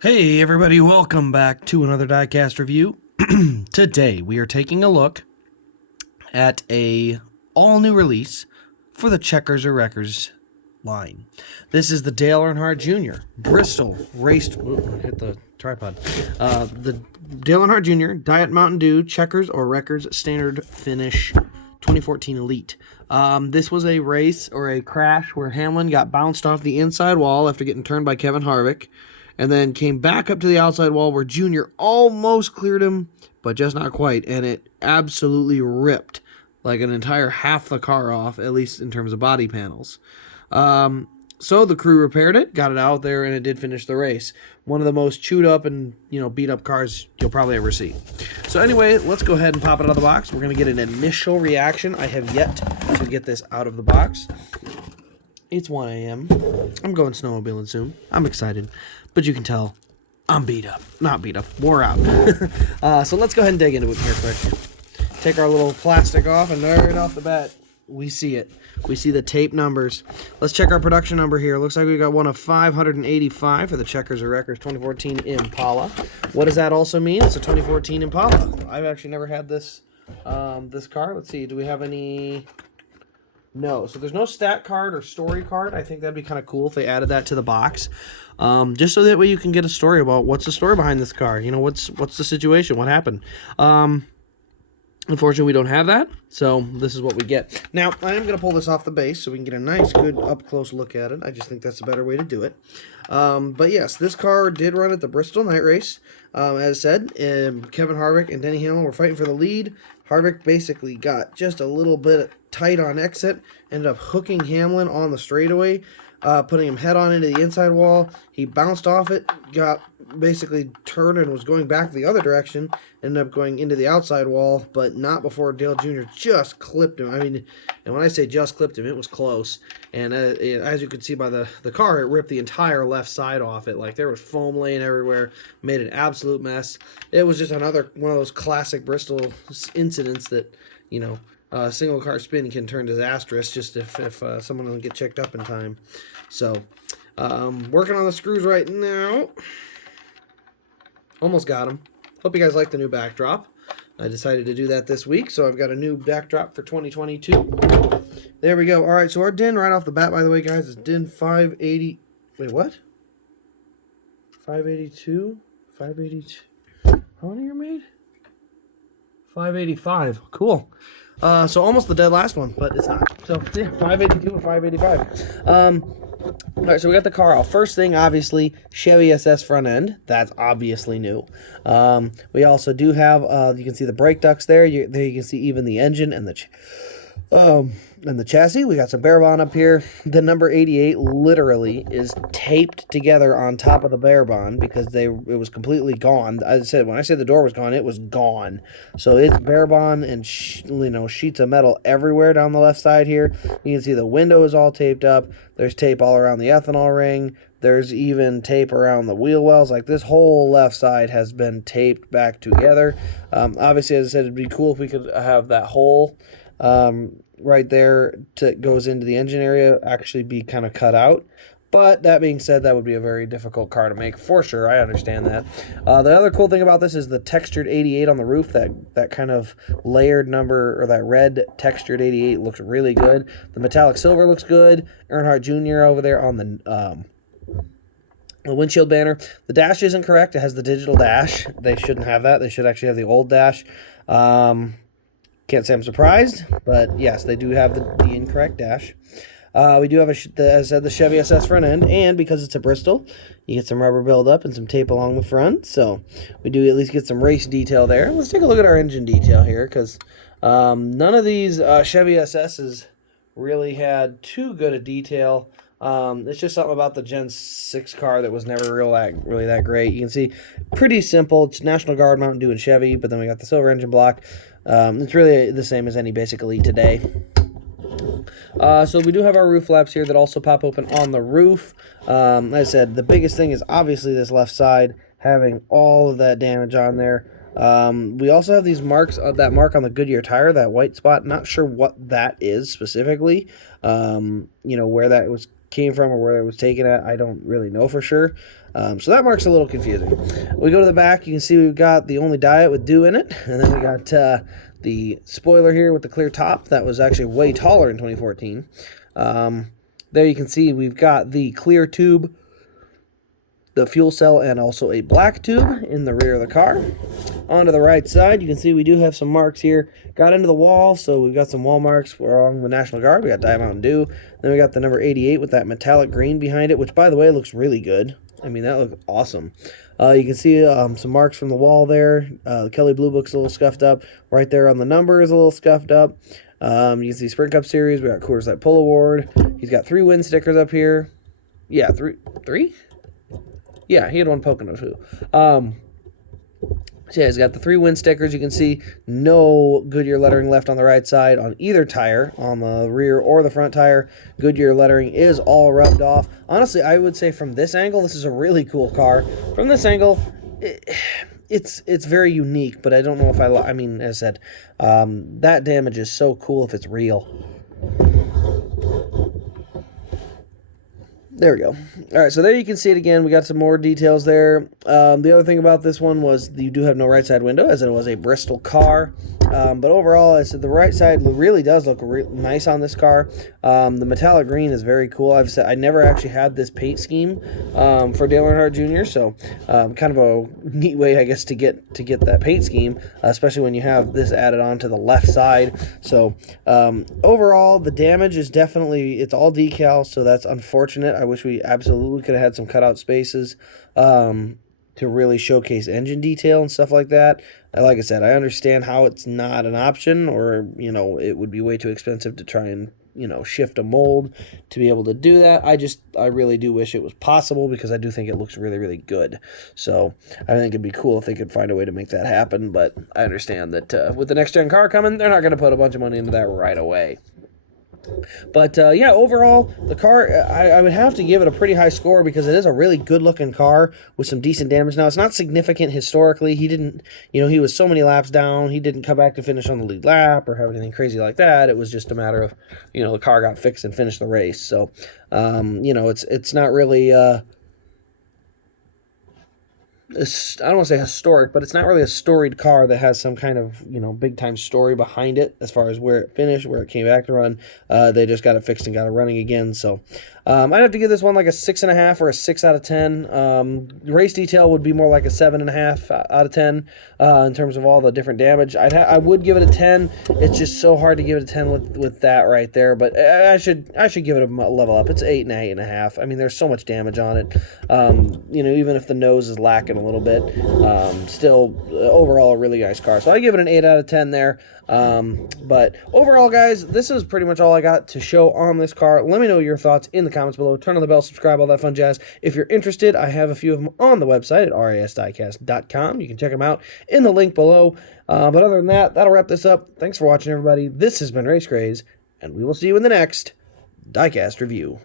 Hey everybody, welcome back to another Diecast review. Today we are taking a look at a all-new release for the Checkers or Wreckers line. This is the Dale Earnhardt Jr. Bristol raced. Hit the tripod. The Dale Earnhardt Jr. Diet Mountain Dew Checkers or Wreckers Standard Finish 2014 Elite. This was a race or a crash where Hamlin got bounced off the inside wall after getting turned by Kevin Harvick, and then came back up to the outside wall where Junior almost cleared him, but just not quite, and it absolutely ripped like an entire half the car off, at least in terms of body panels. So the crew repaired it, got it out there, and it did finish the race. One of the most chewed up and beat up cars you'll probably ever see. So anyway, let's go ahead and pop it out of the box. We're going to get an initial reaction. I have yet to get this out of the box. It's 1 a.m. I'm going snowmobiling soon. I'm excited. But you can tell I'm beat up. Not beat up. Wore out. So let's go ahead and dig into it here quick. Take our little plastic off, and right off the bat, we see it. We see the tape numbers. Let's check our production number here. Looks like we got one of 585 for the Checkers or Wreckers 2014 Impala. What does that also mean? It's a 2014 Impala. I've actually never had this this car. Let's see. Do we have any... No, so there's no stat card or story card. I think that'd be kind of cool if they added that to the box, just so that way you can get a story about what's the story behind this car. What's the situation, what happened. Unfortunately, we don't have that, so this is what we get. Now, I am going to pull this off the base so we can get a nice, good, up-close look at it. I just think that's a better way to do it. But yes, this car did run at the Bristol night race. As said, Kevin Harvick and Denny Hamlin were fighting for the lead. Harvick basically got just a little bit tight on exit, ended up hooking Hamlin on the straightaway, putting him head-on into the inside wall. He bounced off it, got basically turned and was going back the other direction, ended up going into the outside wall, but not before Dale Jr. just clipped him. I mean, and when I say just clipped him, it was close. And as you can see by the car, it ripped the entire left side off it. Like, there was foam laying everywhere, made an absolute mess. It was just another one of those classic Bristol incidents that, single car spin can turn disastrous just if someone doesn't get checked up in time. So, working on the screws right now. Almost got them. Hope you guys like the new backdrop. I decided to do that this week, so I've got a new backdrop for 2022. There we go. All right, so our DIN right off the bat, by the way, guys, is DIN 580. Wait, what? 582? 582. How many are made? 585. Cool. So almost the dead last one, but it's not. So, yeah, 582 or 585. All right, so we got the car off. First thing, obviously, Chevy SS front end. That's obviously new. We also do have, you can see the brake ducts there. There you can see even the engine and the chassis. We got some bare bond up here. The number 88 literally is taped together on top of the bare bond because it was completely gone. As I said, when I say the door was gone, it was gone. So it's bare bond and sheets of metal everywhere down the left side here. You can see the window is all taped up. There's tape all around the ethanol ring. There's even tape around the wheel wells. Like, this whole left side has been taped back together. Obviously, as I said, it'd be cool if we could have that hole right there goes into the engine area actually be kind of cut out. But that being said, that would be a very difficult car to make for sure. I understand that. The other cool thing about this is the textured 88 on the roof. That kind of layered number, or that red textured 88 looks really good. The metallic silver looks good. Earnhardt Jr. over there on the windshield banner. The dash isn't correct. It has the digital dash. They shouldn't have that. They should actually have the old dash. Can't say I'm surprised, but yes, they do have the incorrect dash. We do have, as I said, the Chevy SS front end, and because it's a Bristol, you get some rubber buildup and some tape along the front, so we do at least get some race detail there. Let's take a look at our engine detail here, because none of these Chevy SSs really had too good a detail. It's just something about the Gen 6 car that was never really that great. You can see, pretty simple. It's National Guard, Mountain Dew, and Chevy, but then we got the silver engine block. It's really the same as any basic Elite today. So we do have our roof flaps here that also pop open on the roof. Like I said, the biggest thing is obviously this left side having all of that damage on there. We also have these marks, that mark on the Goodyear tire, that white spot. Not sure what that is specifically. Where that was came from or where it was taken at, I don't really know for sure. So that mark's a little confusing. We go to the back, you can see we've got the only diet with dew in it, and then we got the spoiler here with the clear top. That was actually way taller in 2014. There you can see we've got the clear tube, the fuel cell, and also a black tube in the rear of the car. Onto the right side, you can see we do have some marks here. Got into the wall, so we've got some wall marks along the National Guard. We got Diet Mountain Dew. Then we got the number 88 with that metallic green behind it, which, by the way, looks really good. I mean, that looks awesome. You can see some marks from the wall there. The Kelly Blue Book's a little scuffed up. Right there on the number is a little scuffed up. You can see Sprint Cup Series. We got Coors Light Pull Award. He's got 3 win stickers up here. Yeah, three? Yeah, he had 1 Pocono too. So yeah, he's got the 3 win stickers. You can see no Goodyear lettering left on the right side on either tire, on the rear or the front tire. Goodyear lettering is all rubbed off. Honestly, I would say from this angle, this is a really cool car. From this angle, it's very unique, but I don't know if I mean, as I said, that damage is so cool if it's real. There we go. All right, so there you can see it again. We got some more details there. The other thing about this one was you do have no right side window, as it was a Bristol car. But overall, I said the right side really does look nice on this car. The metallic green is very cool. I never actually had this paint scheme for Dale Earnhardt Jr., so kind of a neat way, I guess, to get that paint scheme, especially when you have this added on to the left side. So overall, the damage is definitely, it's all decal, so that's unfortunate. I wish we absolutely could have had some cutout spaces to really showcase engine detail and stuff like that. Like I said, I understand how it's not an option, or, you know, it would be way too expensive to try and, you know, shift a mold to be able to do that. I really do wish it was possible, because I do think it looks really, really good. So I think it'd be cool if they could find a way to make that happen, but I understand that with the next gen car coming, they're not going to put a bunch of money into that right away. But yeah, overall, the car, I would have to give it a pretty high score, because it is a really good-looking car with some decent damage. Now, it's not significant historically. He didn't, you know, he was so many laps down. He didn't come back to finish on the lead lap or have anything crazy like that. It was just a matter of, you know, the car got fixed and finished the race. So, you know, it's not really... I don't want to say historic, but it's not really a storied car that has some kind of, you know, big time story behind it as far as where it finished, where it came back to run. They just got it fixed and got it running again. So I'd have to give this one like a 6.5 or a 6 out of 10. Race detail would be more like a 7.5 out of 10 in terms of all the different damage. I would give it a 10. It's just so hard to give it a 10 with that right there. But I should give it a level up. It's 8 and 8.5. I mean, there's so much damage on it. You know, even if the nose is lacking a little bit, still overall a really nice car. So I give it an 8 out of 10 there. But overall, guys, this is pretty much all I got to show on this car. Let me know your thoughts in the comments below. Turn on the bell, subscribe, all that fun jazz. If you're interested, I have a few of them on the website at rasdiecast.com. You can check them out in the link below. But other than that, that'll wrap this up. Thanks for watching, everybody. This has been Race Craze, and we will see you in the next Diecast review.